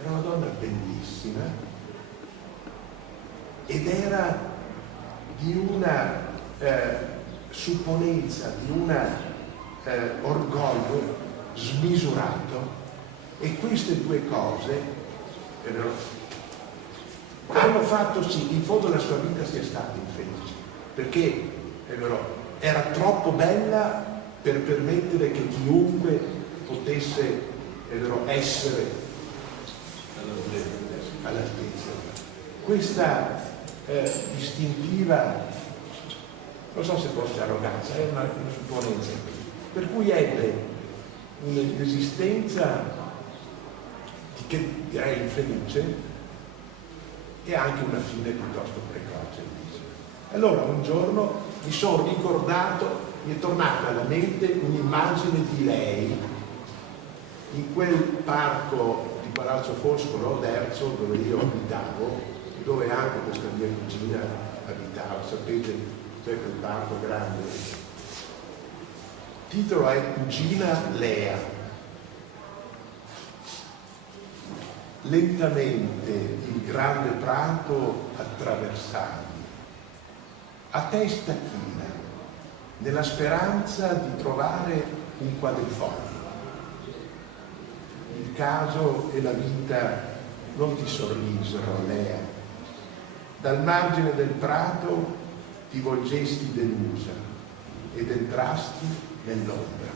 Era una donna bellissima ed era di una supponenza, di un orgoglio smisurato, e queste due cose hanno fatto sì che in fondo la sua vita sia stata infelice, perché era troppo bella per permettere che chiunque potesse essere all'altezza. Questa istintiva, non so se fosse arroganza, è una supponenza, per cui ebbe un'esistenza che direi infelice e anche una fine piuttosto precoce. Allora un giorno mi sono ricordato, mi è tornata alla mente un'immagine di lei in quel parco di Palazzo Foscolo d'Erzo dove io abitavo, dove anche questa mia cugina abitava, sapete, c'è quel parco grande. Il titolo è Cugina Lea. Lentamente il grande prato attraversavi, a testa china, nella speranza di trovare un quadrifoglio. Il caso e la vita non ti sorrisero, Lea. Dal margine del prato ti volgesti delusa ed entrasti nell'ombra.